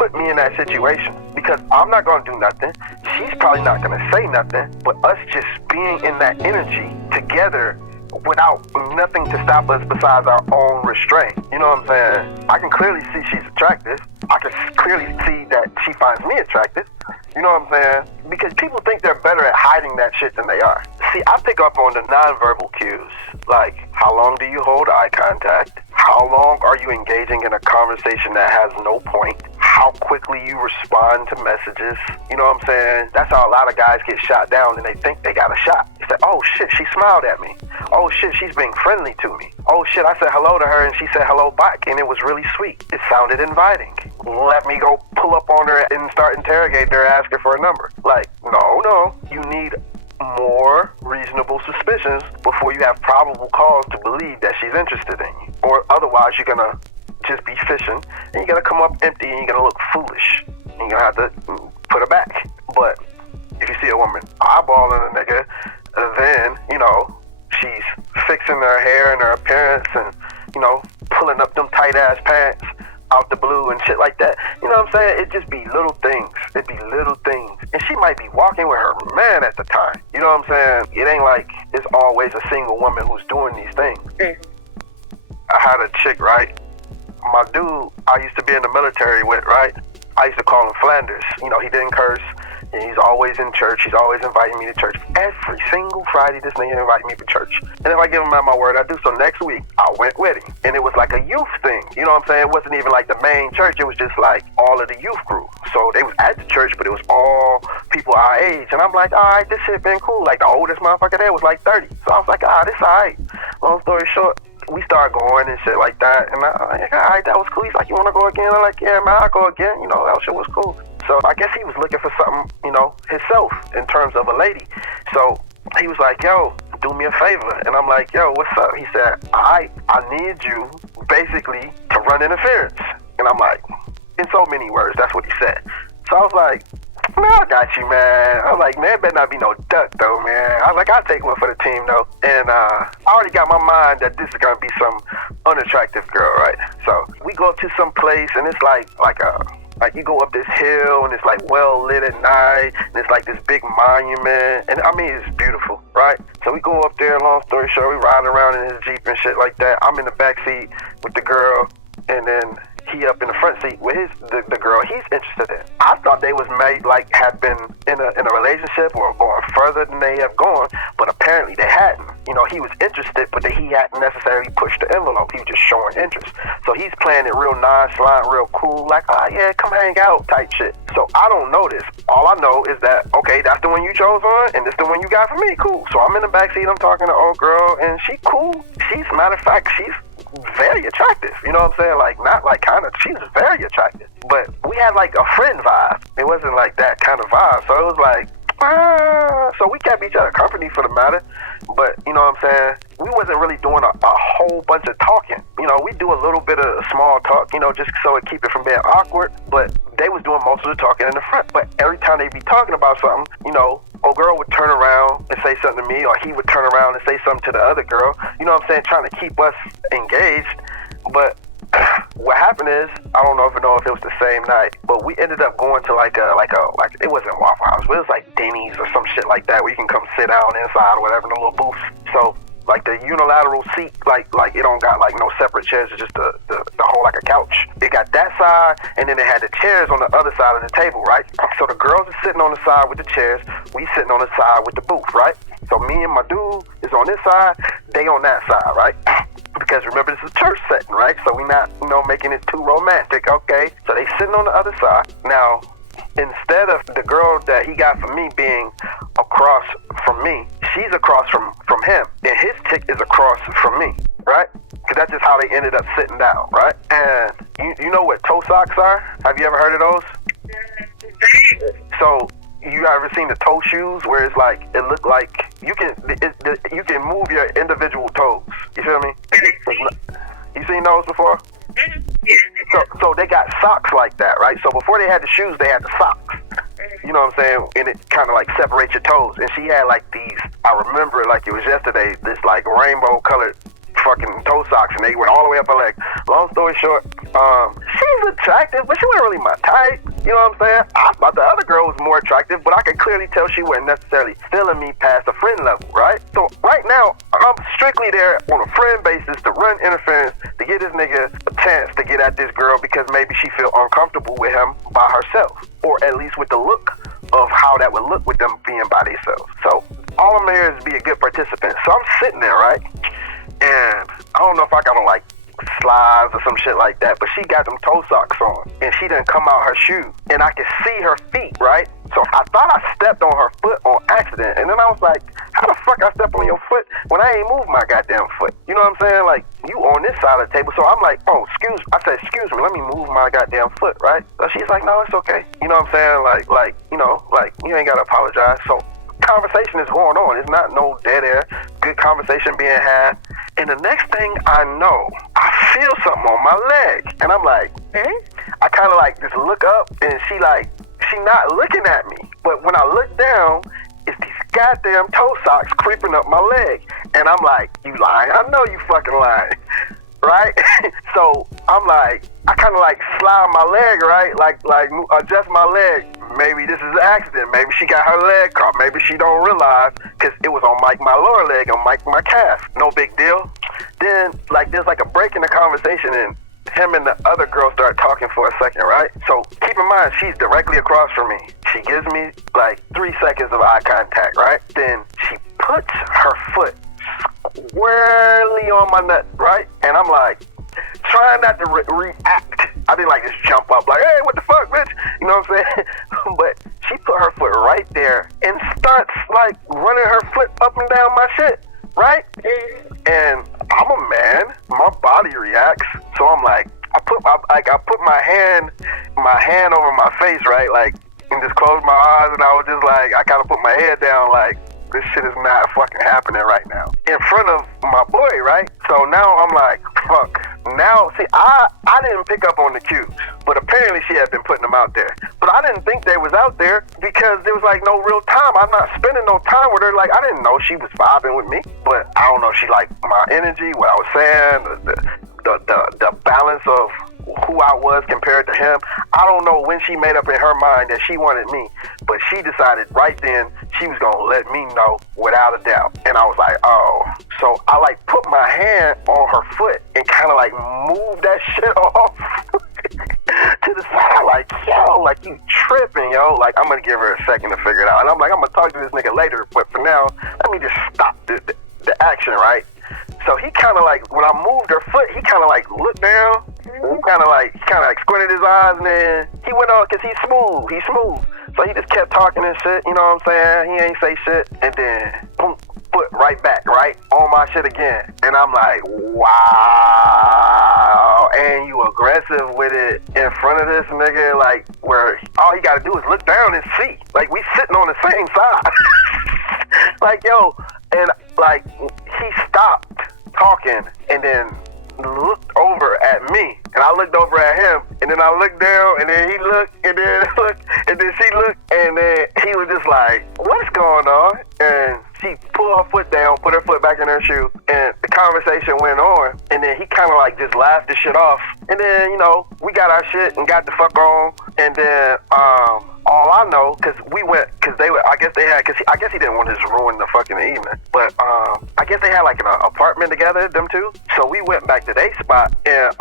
put me in that situation because I'm not going to do nothing. She's probably not going to say nothing, but us just being in that energy together without nothing to stop us besides our own restraint. You know what I'm saying? I can clearly see she's attractive. I can clearly see that she finds me attractive. You know what I'm saying? Because people think they're better at hiding that shit than they are. See, I pick up on the nonverbal cues. Like, how long do you hold eye contact? How long are you engaging in a conversation that has no point? How quickly you respond to messages. You know what I'm saying? That's how a lot of guys get shot down and they think they got a shot. They say, oh shit, she smiled at me. Oh shit, she's being friendly to me. Oh shit, I said hello to her and she said hello back and it was really sweet. It sounded inviting. Let me go pull up on her and start interrogating her, asking for a number. Like, no, you need more reasonable suspicions before you have probable cause to believe that she's interested in you. Or otherwise you're gonna just be fishing and you're gonna come up empty and you're gonna look foolish. And you're gonna have to put her back. But if you see a woman eyeballing a nigga, then, you know, she's fixing her hair and her appearance and, you know, pulling up them tight ass pants out the blue and shit like that. You know what I'm saying? It just be little things. It be little things. And she might be walking with her man at the time. You know what I'm saying? It ain't like it's always a single woman who's doing these things. I had a chick, right? My dude I used to be in the military with, right? I used to call him Flanders. You know, he didn't curse. And he's always in church. He's always inviting me to church. Every single Friday, this nigga invited me to church. And if I give him my word, I do. So next week, I went with him. And it was like a youth thing. You know what I'm saying? It wasn't even like the main church. It was just like all of the youth group. So they was at the church, but it was all people our age. And I'm like, all right, this shit been cool. Like the oldest motherfucker there was like 30. So I was like, this all right. Long story short, we started going and shit like that. And I was like, all right, that was cool. He's like, you want to go again? I'm like, yeah, man, I'll go again. You know, that shit was cool. So I guess he was looking for something, you know, himself in terms of a lady. So he was like, yo, do me a favor. And I'm like, yo, what's up? He said, I need you basically to run interference. And I'm like, in so many words, that's what he said. So I was like, man, I got you, man. I was like, man, it better not be no duck, though, man. I was like, I'll take one for the team, though. And I already got my mind that this is going to be some unattractive girl, right? So we go up to some place, and it's like you go up this hill, and it's like well lit at night, and it's like this big monument, and I mean, it's beautiful, right? So we go up there, long story short, we riding around in his Jeep and shit like that. I'm in the back seat with the girl, and then he up in the front seat with the girl he's interested in. I thought they was made, like, had been in a relationship or going further than they have gone, but apparently they hadn't. You know, he was interested, but he hadn't necessarily pushed the envelope. He was just showing interest. So he's playing it real nonchalant, real cool, like, oh yeah, come hang out type shit. So I don't know this. All I know is that, okay, that's the one you chose on, and this the one you got for me, cool. So I'm in the backseat, I'm talking to old girl, and she cool. She's, matter of fact, she's very attractive. You know what I'm saying? Like, not like kind of, she's very attractive. But we had like a friend vibe. It wasn't like that kind of vibe. So it was like, so we kept each other company for the matter. But, you know what I'm saying? We wasn't really doing a whole bunch of talking. You know, we do a little bit of small talk, you know, just so it keep it from being awkward. But they was doing most of the talking in the front. But every time they be talking about something, you know, old girl would turn around and say something to me, or he would turn around and say something to the other girl. You know what I'm saying? Trying to keep us engaged. But what happened is, I don't know if it was the same night, but we ended up going to like it wasn't Waffle House, but it was like Denny's or some shit like that, where you can come sit down inside or whatever in the little booth. So like the unilateral seat, like it don't got like no separate chairs, it's just the whole like a couch. It got that side, and then it had the chairs on the other side of the table, right? So the girls are sitting on the side with the chairs, we sitting on the side with the booth, right? So me and my dude is on this side, they on that side, right? Because remember, this is a church setting, right? So we not, you know, making it too romantic, okay? So they sitting on the other side. Now, instead of the girl that he got for me being across from me, she's across from him, and his chick is across from me, right? Because that's just how they ended up sitting down, right? And you know what toe socks are? Have you ever heard of those? So you ever seen the toe shoes where it's like, it look like you can move your individual toes? You feel me? You seen those before? So they got socks like that, right? So before they had the shoes, they had the socks. You know what I'm saying? And it kind of like separates your toes. And she had like these, I remember it like it was yesterday, this like rainbow colored fucking toe socks, and they went all the way up her leg. Long story short, she's was attractive, but she wasn't really my type. You know what I'm saying? I thought the other girl was more attractive, but I could clearly tell she wasn't necessarily feeling me past the friend level, right? So right now, I'm strictly there on a friend basis to run interference to get this nigga a chance to get at this girl because maybe she feel uncomfortable with him by herself, or at least with the look of how that would look with them being by themselves. So all I'm here is to be a good participant. So I'm sitting there, right? And I don't know if I got on like slides or some shit like that, but she got them toe socks on and she didn't come out her shoe and I could see her feet, right? So I thought I stepped on her foot on accident, and then I was like, how the fuck I step on your foot when I ain't moved my goddamn foot? You know what I'm saying? Like, you on this side of the table. So I'm like, oh, I said, excuse me, let me move my goddamn foot, right? So she's like, no, it's okay. You know what I'm saying? Like, you know, like, you ain't gotta apologize. So conversation is going on. It's not no dead air. Good conversation being had. And the next thing I know, I feel something on my leg. And I'm like, I kind of like just look up and she not looking at me. But when I look down, it's these goddamn toe socks creeping up my leg. And I'm like, you lying? I know you fucking lying. Right? So I'm like, I kind of like slide my leg, right? Like adjust my leg. Maybe this is an accident. Maybe she got her leg caught. Maybe she don't realize because it was on my lower leg, on my calf. No big deal. Then like there's like a break in the conversation and him and the other girl start talking for a second, right? So keep in mind, she's directly across from me. She gives me like 3 seconds of eye contact, right? Then she puts her foot squarely on my nut, right? And I'm like, trying not to react. I didn't like just jump up like, hey, what the fuck, bitch? You know what I'm saying? But she put her foot right there and starts like running her foot up and down my shit, right? And I'm a man, my body reacts. So I'm like, I put my hand over my face, right? Like, and just closed my eyes, and I was just like, I kind of put my head down like, this shit is not fucking happening right now. In front of my boy, right? So now I'm like, fuck. Now, see, I didn't pick up on the cues, but apparently she had been putting them out there. But I didn't think they was out there because there was like no real time. I'm not spending no time with her. Like, I didn't know she was vibing with me, but I don't know if she liked my energy, what I was saying, the balance of who I was compared to him. I don't know when she made up in her mind that she wanted me, but she decided right then she was gonna let me know without a doubt. And I was like, oh. So I like put my hand on her foot and kind of like moved that shit off to the side, like, yo, like you tripping, yo. Like, I'm gonna give her a second to figure it out. And I'm like, I'm gonna talk to this nigga later, but for now, let me just stop the action, right? So he kind of like, when I moved her foot, he kind of like looked down. He kind of like squinted his eyes, and then he went on, cause he's smooth. So he just kept talking and shit, you know what I'm saying? He ain't say shit. And then, boom, foot right back, right? On my shit again. And I'm like, wow. And you aggressive with it in front of this nigga, like, where all he gotta do is look down and see. Like, we sitting on the same side. Like, yo, and like, he stopped talking and then looked over at me, and I looked over at him, and then I looked down, and then he looked, and then looked, and then she looked, and then he was just like, what's going on? And she pulled her foot down, put her foot back in her shoe, and the conversation went on, and then he kind of like just laughed the shit off, and then, you know, we got our shit and got the fuck on, and then all I know, cause I guess he didn't want to just ruin the fucking evening, but I guess they had like an apartment together, them two. So we went back to their spot, and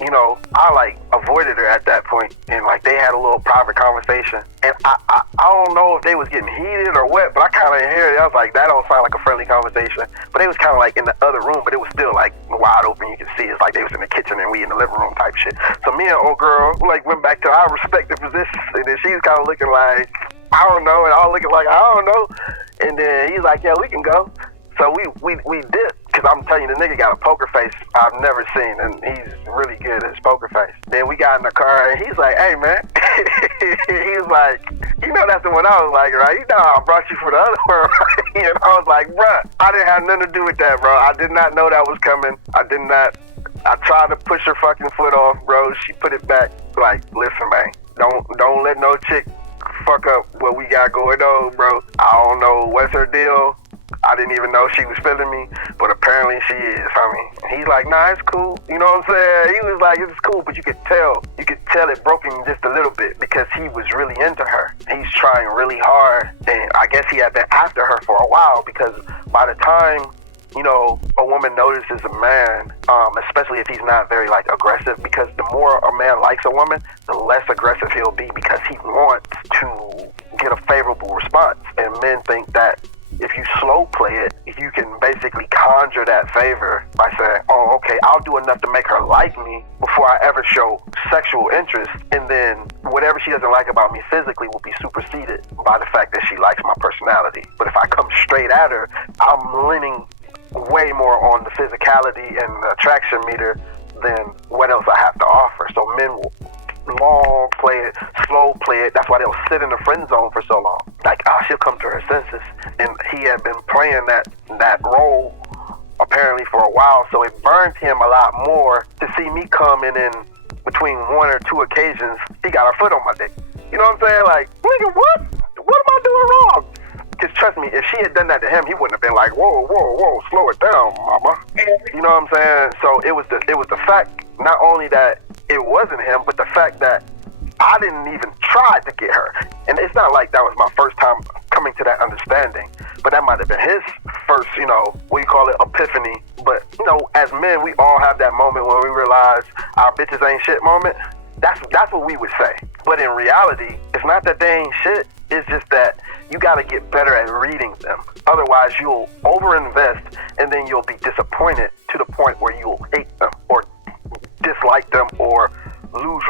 you know, I like avoided her at that point, and like they had a little private conversation, and I don't know if they was getting heated or what, but I kind of heard it. I was like, that don't sound like a friendly conversation, but they was kind of like in the other room, but it was still like wide open. You can see it's like they was in the kitchen and we in the living room type shit. So me and old girl like went back to our respective positions, and then she's kind of looking like, I don't know, and I was looking like, I don't know, and then he's like, yeah, we can go. So we dipped, because I'm telling you, the nigga got a poker face I've never seen, and he's really good at his poker face. Then we got in the car, and he's like, hey, man. He was like, you know that's the one I was like, right? You know I brought you for the other one, right? And I was like, bruh, I didn't have nothing to do with that, bro. I did not know that was coming. I tried to push her fucking foot off, bro. She put it back. Like, listen, man, don't let no chick fuck up what we got going on, bro. I don't know what's her deal. I didn't even know she was feeling me, but apparently she is, homie. He's like, nah, it's cool. You know what I'm saying? He was like, it's cool, but you could tell it broke him just a little bit because he was really into her. He's trying really hard, and I guess he had been after her for a while because by the time, you know, a woman notices a man, especially if he's not very like aggressive, because the more a man likes a woman, the less aggressive he'll be because he wants to get a favorable response. And men think that if you slow play it, you can basically conjure that favor by saying, oh, okay, I'll do enough to make her like me before I ever show sexual interest. And then whatever she doesn't like about me physically will be superseded by the fact that she likes my personality. But if I come straight at her, I'm leaning way more on the physicality and the attraction meter than what else I have to offer. So men will long play it, slow play it. That's why they'll sit in the friend zone for so long. Like, she'll come to her senses. And he had been playing that role apparently for a while, so it burned him a lot more to see me coming in between one or two occasions. He got her foot on my dick. You know what I'm saying? Like, nigga, what? What am I doing wrong? Because trust me, if she had done that to him, he wouldn't have been like, whoa, slow it down, mama. You know what I'm saying? So it was the fact, not only that it wasn't him, but the fact that I didn't even try to get her. And it's not like that was my first time coming to that understanding, but that might have been his first, you know, what you call it, epiphany. But, you know, as men, we all have that moment when we realize our bitches ain't shit moment. That's what we would say. But in reality, it's not that they ain't shit. It's just that you got to get better at reading them. Otherwise, you'll overinvest and then you'll be disappointed to the point where you'll hate them or dislike them or lose